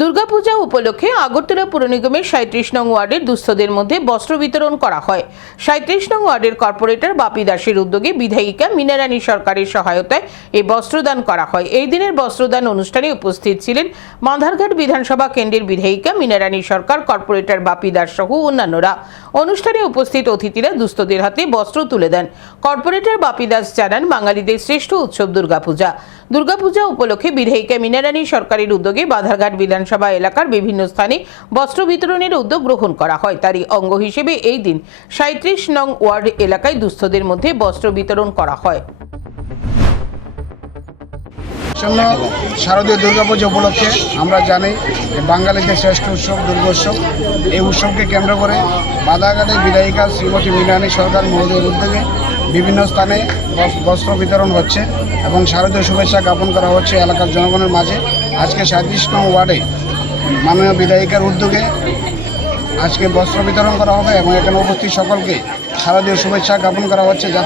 দুর্গাপূজা উপলক্ষে আগরতলা পুর নিগমের সাঁত্রিশ নং ওয়ার্ডের দুস্থদের মধ্যে বস্ত্র বিতরণ করা হয়। সাঁত্রিশ নং ওয়ার্ডের কর্পোরেটর বাপি দাসের উদ্যোগে বিধায়িকা মিনারানী সরকারের সহায়তায় এই বস্ত্রদান করা হয়। এই দিনের বস্ত্রদান অনুষ্ঠানে উপস্থিত ছিলেন মাধারঘাট বিধানসভা কেন্দ্রের বিধায়িকা মিনারানী সরকার, কর্পোরেটর বাপি দাস সহ অন্যান্যরা। অনুষ্ঠানে উপস্থিত অতিথিরা দুস্থদের হাতে বস্ত্র তুলে দেন। কর্পোরেটর বাপি দাস জানান, বাঙালিদের শ্রেষ্ঠ উৎসব দুর্গাপূজা। দুর্গাপূজা উপলক্ষে বিধায়িকা মিনারানী সরকারের উদ্যোগে বাধারঘাট বিধানসভা এলাকার বিভিন্ন স্থানে বস্ত্র বিতরণের উদ্যোগ গ্রহণ করা হয়। তারই অঙ্গ হিসেবে এই দিন সাঁত্রিশ নং ওয়ার্ড এলাকায় দুস্থদের মধ্যে বস্ত্র বিতরণ করা হয়। জন্য শারদীয় দুর্গাপুজো উপলক্ষে আমরা জানি বাঙালিদের শ্রেষ্ঠ উৎসব, দুর্গোৎসব। এই উৎসবকে কেন্দ্র করে বাদাঘাটের বিধায়িকা শ্রীমতী মীনানী সরকার মহোদয়ের উদ্যোগে বিভিন্ন স্থানে বস- বস্ত্র বিতরণ হচ্ছে এবং শারদীয় শুভেচ্ছা জ্ঞাপন করা হচ্ছে এলাকার জনগণের মাঝে। আজকে সাঁত্রিশ ওয়ার্ডে মাননীয় বিধায়িকার উদ্যোগে আজকে বস্ত্র বিতরণ করা হবে এবং এখানে উপস্থিত সকলকে শারদীয় শুভেচ্ছা জ্ঞাপন করা হচ্ছে যাতে